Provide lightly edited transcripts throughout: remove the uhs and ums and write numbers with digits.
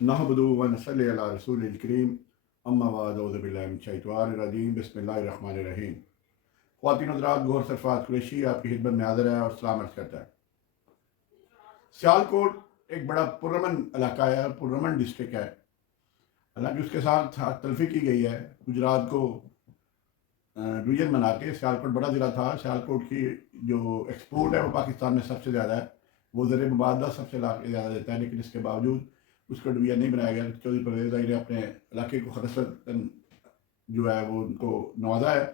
नहमदुहु व नसल्ली अला रसूलिल करीम अम्मा बाद औज़ु बिल्लाहि मिनश शैतानिर रजीम बिस्मिल्लाहिर रहमानिर रहीम। ख़वातीन हज़रात, गौहर सरफराज कुरैशी आपकी खिदमत में हाज़िर है और सलाम अर्ज़ करता है। सियालकोट एक बड़ा पुरअमन इलाका है, पुरअमन डिस्ट्रिक्ट है। हालांकि उसके साथ तलफी की गई है। गुजरात को डिवीज़न बना के सियालकोट बड़ा ज़िला था। सियालकोट की जो एक्सपोर्ट है वो पाकिस्तान में सबसे ज़्यादा है, वो ज़र मुबादला सबसे ज़्यादा देता है, लेकिन इसके बावजूद उसको डिवीज़न नहीं बनाया गया। चौधरी परवेज़ ने अपने इलाके को खरसतन जो है वो उनको नवाजा है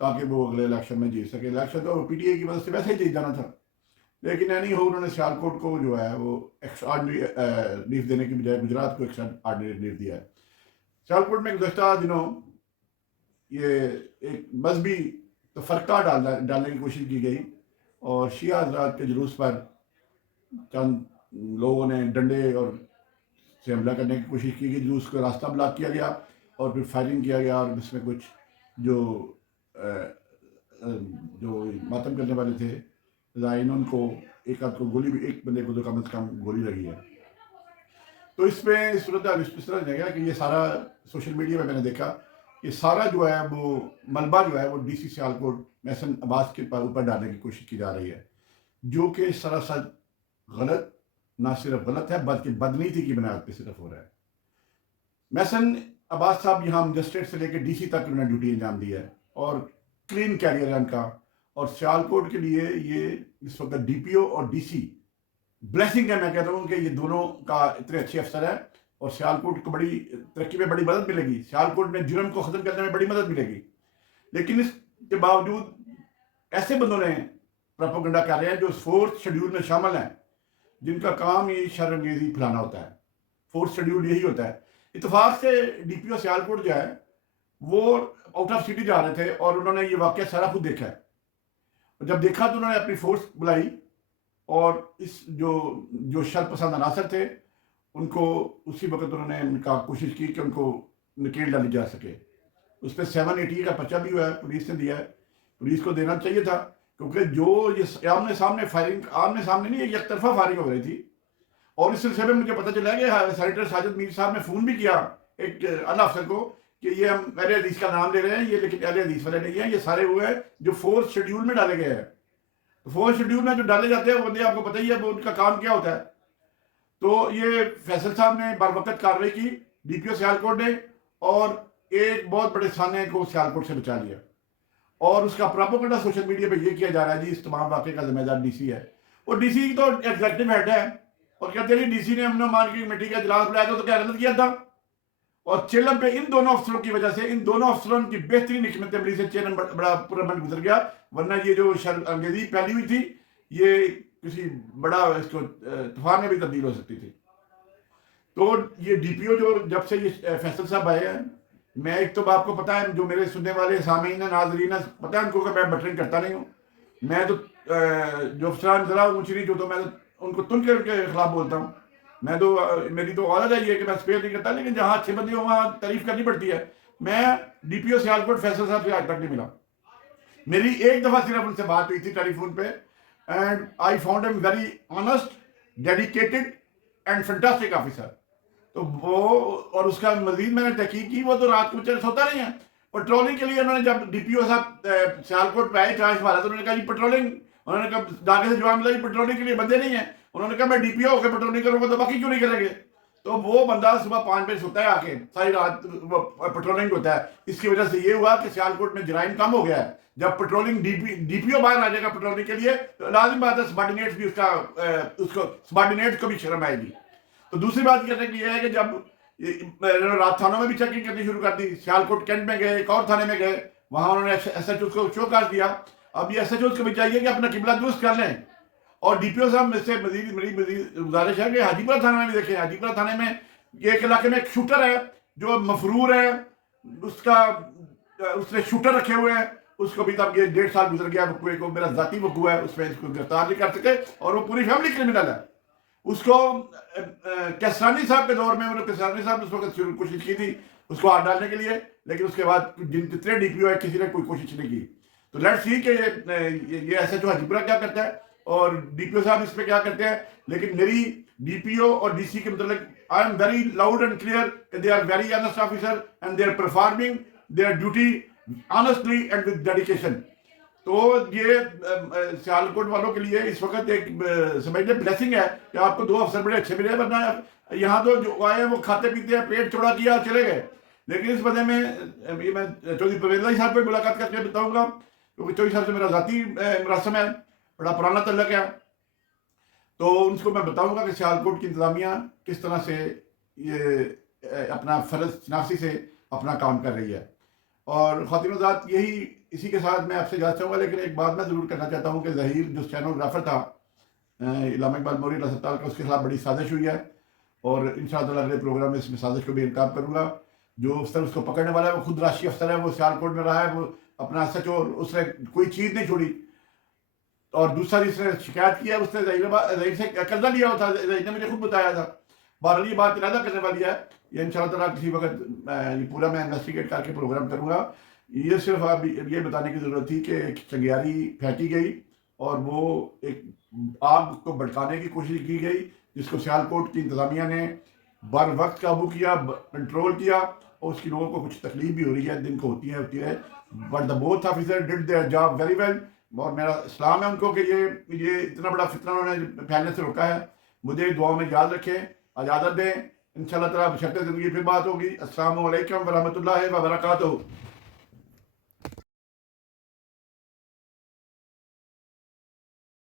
ताकि वो अगले इलेक्शन में जीत सके। इलेक्शन तो PTI की वजह से वैसे ही जीत जाना था, लेकिन एनी हो उन्होंने सियालकोट को जो है वो एक्स्ट्राऑर्डिनरी रिलीफ देने की बजाय गुजरात को एक्स्ट्राऑर्डिनरी रिलीफ दिया है। सियालकोट में गुज़श्ता दिनों ये एक मजहबी तफरका डालने की कोशिश की गई और शिया हज़रात के जुलूस पर चंद लोगों ने डंडे और से हमला करने की कोशिश की गई। जुलूस का रास्ता ब्लॉक किया गया और फिर फायरिंग किया गया और इसमें कुछ जो जो मातम करने वाले थे ज़ाइन, उनको एक आध को गोली भी, एक बंदे को तो कम से कम गोली लगी है। तो इसमें सूरत इस तरह जगह कि ये सारा सोशल मीडिया में मैंने देखा, ये सारा जो है वो मलबा जो है वो DC सियालकोट महसन अब्बास के ऊपर डालने की कोशिश की जा रही है, जो कि सरासर गलत, ना सिर्फ गलत है बल्कि बदनीति की बुनियाद पर सिर्फ हो रहा है। महसन अब्बास साहब यहाँ मजिस्ट्रेट से लेकर DC तक उन्होंने ड्यूटी अंजाम दी है और क्लीन कैरियर है उनका। और सियालकोट के लिए ये इस वक्त DPO और DC ब्लेसिंग है। मैं कहता हूँ कि ये दोनों का इतने अच्छे अफसर है और सियालकोट को बड़ी तरक्की में बड़ी मदद मिलेगी। सियालकोट में जुर्म को ख़त्म करने में बड़ी मदद मिलेगी। लेकिन इसके बावजूद ऐसे बंदों ने प्रोपेगेंडा कर रहे हैं जो 4th शेड्यूल में शामिल हैं, जिनका काम ये शर्मंगेज़ी फैलाना होता है। 4th शेड्यूल यही होता है। इत्तेफाक से DPO सियालकोट जो है वो आउट ऑफ सिटी जा रहे थे और उन्होंने ये वाक़या सारा खुद देखा है। जब देखा तो उन्होंने अपनी फोर्स बुलाई और इस जो शरपसंद अनासर थे उनको उसी वक्त उन्होंने उनका कोशिश की कि उनको नकेल डाली जा सके। उस पर 780 का पर्चा भी हुआ है, पुलिस ने दिया है। पुलिस को देना चाहिए था, क्योंकि जो ये आमने सामने फायरिंग, आमने सामने नहीं, एक तरफा फायरिंग हो रही थी। और इस सिलसिले में मुझे पता चला कि सेनेटर साजिद मीर साहब ने फ़ोन भी किया एक आला अफसर को कि ये हम अहले हदीस का नाम ले रहे हैं, ये लेकिन अहले हदीस वाले नहीं है, ये सारे वो है जो 4th शेड्यूल में डाले गए हैं। तो 4th शेड्यूल में जो डाले जाते हैं वो बंदे आपको पता ही है वो उनका काम क्या होता है। तो ये फैसल साहब ने बर वक्त कार्रवाई की, DPO सियालकोट ने, और एक बहुत बड़े थाने को सियालकोट से बचा लिया। और उसका प्रोपेगेंडा सोशल मीडिया पे ये किया जा रहा है जी इस तमाम वाक़े का जिम्मेदार DC है। और DC तो एग्जीक्यूटिव हेड है और कहते हैं DC ने अमन मान की कमेटी का इजलास बुलाया था तो क्या गलत किया था। और चेलम पे इन दोनों अफसरों की वजह से, इन दोनों अफसरों की बेहतरीन हिकमत अमली से चेलम बड़ा पुरअमन गुजर गया। वरना ये जो शर्मंगेज़ी फैली हुई थी ये किसी बड़ा इसको तूफान में भी तब्दील हो सकती थी। तो ये DPO जो जब से ये फैसल साहब आए हैं, मैं एक तो आपको पता है, जो मेरे सुनने वाले सामीन नाजरीन पता है उनको कि मैं बटरिंग करता नहीं हूँ। मैं तो जो अफसरान ज़रा ऊँची नहीं जो, तो मैं तो उनको तुन के खिलाफ बोलता हूँ। मैं तो मेरी तो आदत है ये कि मैं स्पेयर नहीं करता, लेकिन जहाँ अच्छे बंदे हो वहाँ तारीफ करनी पड़ती है। मैं DPO सियालकोट फैसल साहब से आज तक नहीं मिला। मेरी एक दफ़ा सिर्फ उनसे बात हुई थी टेलीफोन पे, and I found him very honest, dedicated and fantastic officer. तो वो, और उसका मजीद मैंने तहकीक की, वो तो रात को सोता नहीं है। पेट्रोलिंग के लिए उन्होंने, जब DPO साहब सियालकोट पे आए चार्ज मारा तो उन्होंने कहा जी पेट्रोलिंग, उन्होंने कहा दागे से जवाब मिला जी पेट्रोलिंग के लिए बंदे नहीं है। उन्होंने कहा मैं DPO होकर पेट्रोलिंग करूँगा तो बाकी क्यों नहीं करेंगे। तो वो बंदा सुबह 5 बजे सोता है, आके सारी रात पेट्रोलिंग होता है। इसकी वजह से ये हुआ कि सियालकोट में जराइम कम हो गया है। जब पेट्रोलिंग DPO बाहर आ जाएगा पेट्रोलिंग के लिए तो लाजिम बात है सबॉर्डिनेट्स भी उसको सबॉर्डिनेट्स को भी शर्म आएगी। तो दूसरी बात करने की यह है कि जब रात थानों में भी चेकिंग करनी शुरू कर दी, सियालकोट कैंट में गए, एक और थाने में गए, वहां उन्होंने SHO को शो कर दिया। अब ये SHO को भी चाहिए कि अपना किबला दुरुस्त कर लें। और DPO साहब में से मेरी गुजारिश है कि हाजीपुरा थाने में भी देखें। हाजीपुरा थाने में एक इलाके में एक शूटर है जो मफरूर है, उसने शूटर रखे हुए हैं, उसको भी तब ये 1.5 साल गुजर गया वकुए को, मेरा जाती वकूआ है, उसमें इसको गिरफ्तार नहीं कर सके और वो पूरी फैमिली क्रिमिनल है। उसको केसरानी साहब के दौर में उन्होंने, केसरानी साहब ने उस वक्त कोशिश की थी उसको हाथ डालने के लिए, लेकिन उसके बाद जितने DPO है किसी ने कोई कोशिश नहीं की। तो लेट्स सी कि ये SHO हाजीपुरा क्या करता है और DPO साहब इस पर क्या करते हैं। लेकिन मेरी DPO और DC के मतलब I am very loud and clear that they are very honest officer and they are performing their duty honestly and with dedication. तो ये सियालकोट वालों के लिए इस वक्त एक समझ लें ब्लेसिंग है कि आपको 2 अफसर बड़े अच्छे मिले, वरना यहाँ तो जो आए हैं वो खाते पीते हैं, पेट चौड़ा किया चले गए। लेकिन इस वजह में ये मैं चौधरी परवेज अली साहब को मुलाकात करके बताऊँगा, क्योंकि चौधरी साहब से मेरा ज़ाती मरासम है, बड़ा पुराना तल्लक है। तो उनको मैं बताऊंगा कि सियालकोट की इंतज़ामिया किस तरह से ये अपना फ़र्ज़ शनाख्ती से अपना काम कर रही है। और ख़ातिन-ओ-ज़ात यही इसी के साथ मैं आपसे इजाज़त चाहूँगा, लेकिन एक बात मैं ज़रूर करना चाहता हूँ कि ज़हीर जो स्टेनोग्राफ़र था इल्लामा इक़बाल मौरी अस्पताल का, उसके खिलाफ बड़ी साजिश हुई है और इंशाअल्लाह अगले प्रोग्राम में इसमें साजिश को भी इनकार करूँगा। जो अफसर उसको पकड़ने वाला है वो खुद राष्ट्रीय अफसर है, वो सियालकोट में रहा है, वो अपना SHO, उसने कोई चीज़ नहीं छोड़ी। और दूसरा जिसने शिकायत किया उसने ज़हीर से कर्जा लिया हुआ था, ज़हीर ने मुझे खुद बताया था। बहरहाल ये बात इरादा करने वाली है, ये इंशाअल्लाह ताला किसी वक्त ये पूरा मैं इन्वेस्टिगेट करके प्रोग्राम करूँगा। ये सिर्फ अब ये बताने की ज़रूरत थी कि एक चिंगारी फेंकी गई और वो एक आग को भड़काने की कोशिश की गई, जिसको सियालकोट की इंतज़ामिया ने बर वक्त काबू किया, कंट्रोल किया, और उसकी लोगों को कुछ तकलीफ भी हो रही है, दिन को होती है। But the both officer did their job very well, और मेरा सलाम है उनको कि ये इतना बड़ा फितना उन्होंने फैलने से रोका है। मुझे दुआओं में याद रखें, इजाज़त दें, इंशाअल्लाह ताला बशर्ते ज़िंदगी फिर बात होगी। अस्सलामु अलैकुम व रहमतुल्लाहि व बरकातहू।